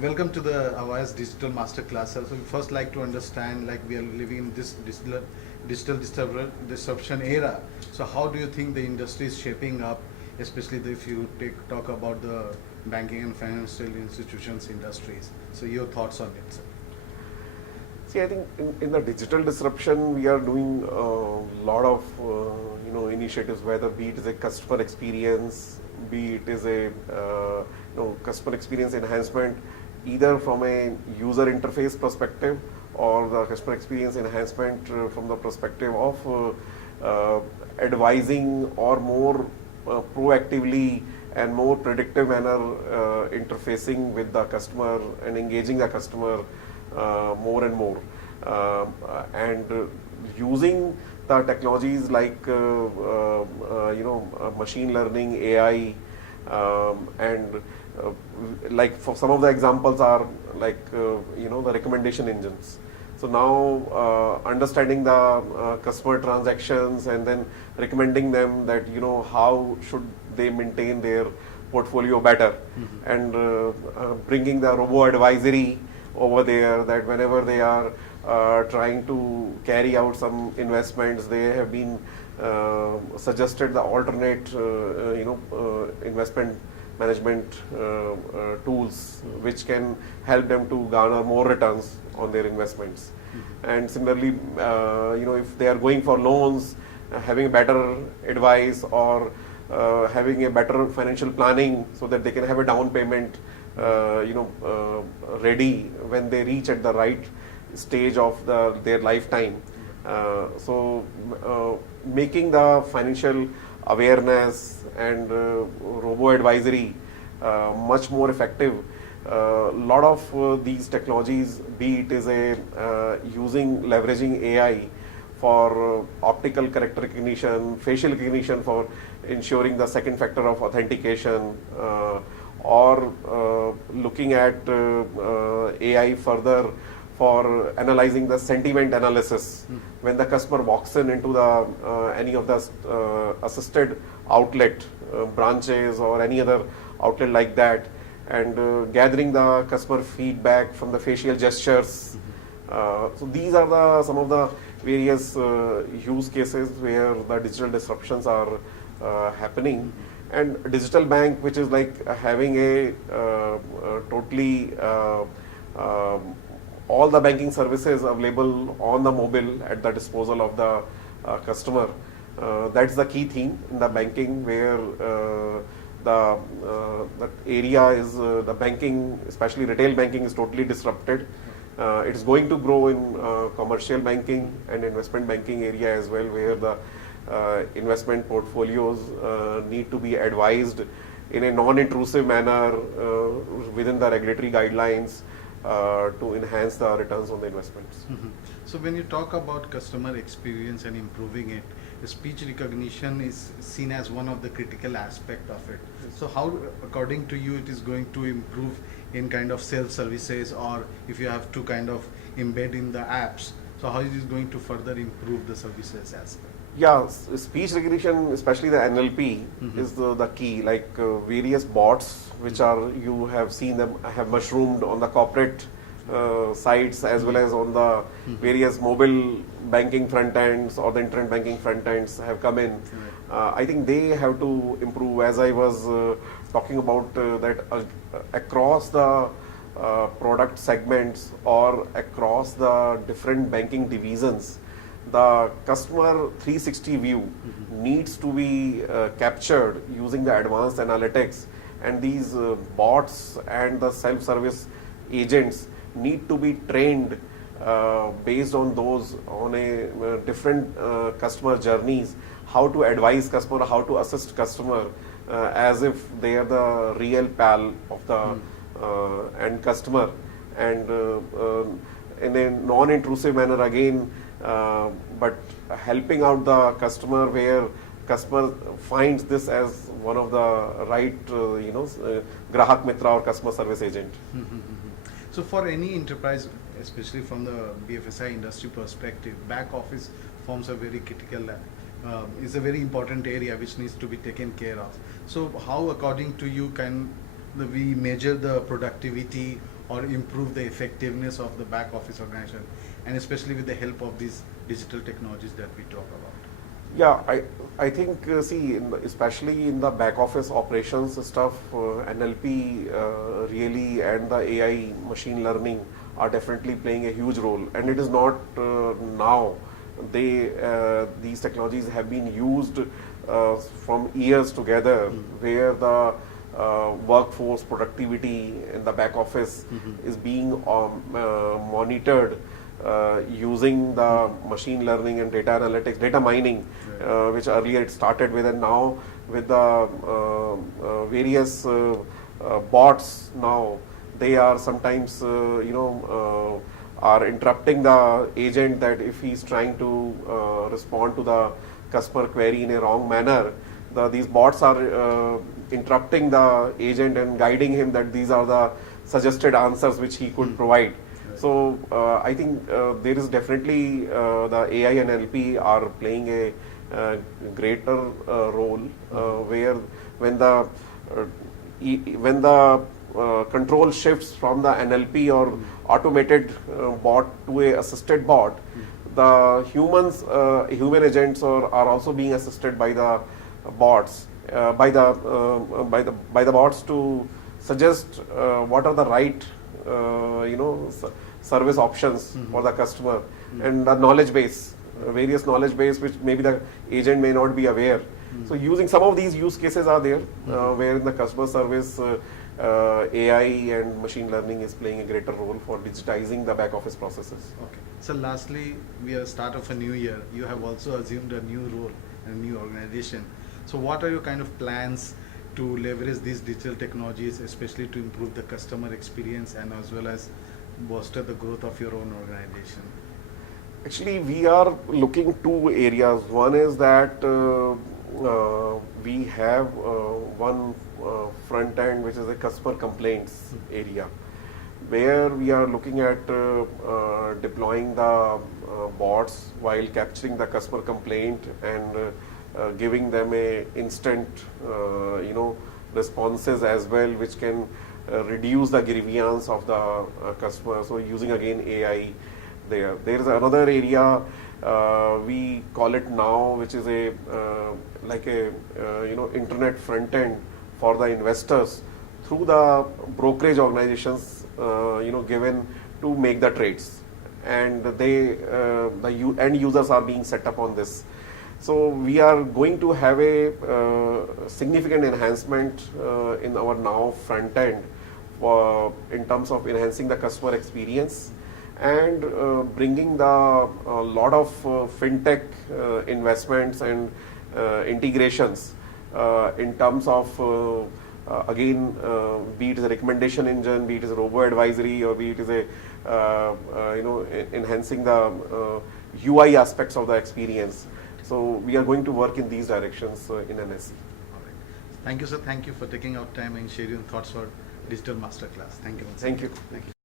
welcome to the Avaya's digital masterclass. So we first like to understand, like we are living in this disruption era. So how do you think the industry is shaping up, especially if you talk about the banking and financial institutions industries? So your thoughts on it, sir? See, I think in the digital disruption, we are doing a lot of initiatives, whether be it is a customer experience, be it is a customer experience enhancement, either from a user interface perspective or the customer experience enhancement from the perspective of advising or more proactively and more predictive manner interfacing with the customer and engaging the customer more and more, and using the technologies like machine learning, AI, and like for some of the examples are like the recommendation engines. So now understanding the customer transactions and then recommending them that how should they maintain their portfolio better, and bringing the robo advisory over there, that whenever they are trying to carry out some investments, they have been suggested the alternate investment management tools which can help them to garner more returns on their investments. And similarly, if they are going for loans, having better advice or having a better financial planning so that they can have a down payment ready when they reach at the right stage of their lifetime. So making the financial awareness and robo advisory much more effective. A lot of these technologies, be it is leveraging AI for optical character recognition, facial recognition for ensuring the second factor of authentication, or looking at AI further for analyzing the sentiment analysis when the customer walks into the any of the assisted outlet, branches or any other outlet like that, and gathering the customer feedback from the facial gestures. So these are some of the various use cases where the digital disruptions are happening. And digital bank, which is like having a totally all the banking services available on the mobile at the disposal of the customer. That's the key theme in the banking, where the area is the banking, especially retail banking, is totally disrupted. It is going to grow in commercial banking and investment banking area as well, where the investment portfolios need to be advised in a non-intrusive manner within the regulatory guidelines to enhance the returns on the investments. So when you talk about customer experience and improving it, speech recognition is seen as one of the critical aspect of it. So how, according to you, it is going to improve in kind of self-services, or if you have to kind of embed in the apps, so how it is going to further improve the services aspect? Yeah, speech recognition, especially the NLP, is the key. Like various bots, which are, you have seen them have mushroomed on the corporate sites as well as on the various mobile banking front ends or the internet banking front ends have come in. I think they have to improve, as I was talking about that across the product segments or across the different banking divisions, the customer 360 view needs to be captured using the advanced analytics, and these bots and the self-service agents need to be trained based on those, on a different customer journeys, how to advise customer, how to assist customer as if they are the real pal of the end customer, and in a non-intrusive manner again, but helping out the customer, where customer finds this as one of the right Grahak Mitra or customer service agent. So for any enterprise, especially from the BFSI industry perspective, back office forms a very critical, is a very important area which needs to be taken care of. So how, according to you, can we measure the productivity or improve the effectiveness of the back office organization, and especially with the help of these digital technologies that we talk about? Yeah, I think, see, especially in the back office operations stuff, NLP really and the AI machine learning are definitely playing a huge role. And it is not now. These technologies have been used from years together, where the workforce productivity in the back office is being monitored using the machine learning and data analytics, data mining, which earlier it started with, and now with the various bots. Now they are sometimes are interrupting the agent, that if he's trying to respond to the customer query in a wrong manner, these bots are interrupting the agent and guiding him that these are the suggested answers which he could provide. So I think there is definitely the AI and NLP are playing a greater role, where when the control shifts from the NLP or automated bot to a assisted bot, the human agents are also being assisted by the bots, by the bots to suggest what are the right service options for the customer, and the knowledge base, various knowledge base which maybe the agent may not be aware. So using some of these use cases are there, where in the customer service AI and machine learning is playing a greater role for digitizing the back office processes. Okay. So lastly, we are start of a new year. You have also assumed a new role and a new organization. So what are your kind of plans to leverage these digital technologies, especially to improve the customer experience and as well as bolster the growth of your own organization? Actually, we are looking two areas. One is that we have one front end, which is a customer complaints area, where we are looking at deploying the bots while capturing the customer complaint and giving them a instant responses as well, which can reduce the grievance of the customer. So using again AI there. There is another area we call it now, which is a internet front end for the investors through the brokerage organizations given to make the trades, and the end users are being set up on this. So we are going to have a significant enhancement in our now front end in terms of enhancing the customer experience and bringing the lot of fintech investments and integrations in terms of again, be it is a recommendation engine, be it is a robo advisory, or be it is a enhancing the UI aspects of the experience. So we are going to work in these directions in NSE. All right. Thank you, sir. Thank you for taking out time and sharing thoughts for Digital Masterclass. Thank you. Thank you. Thank you.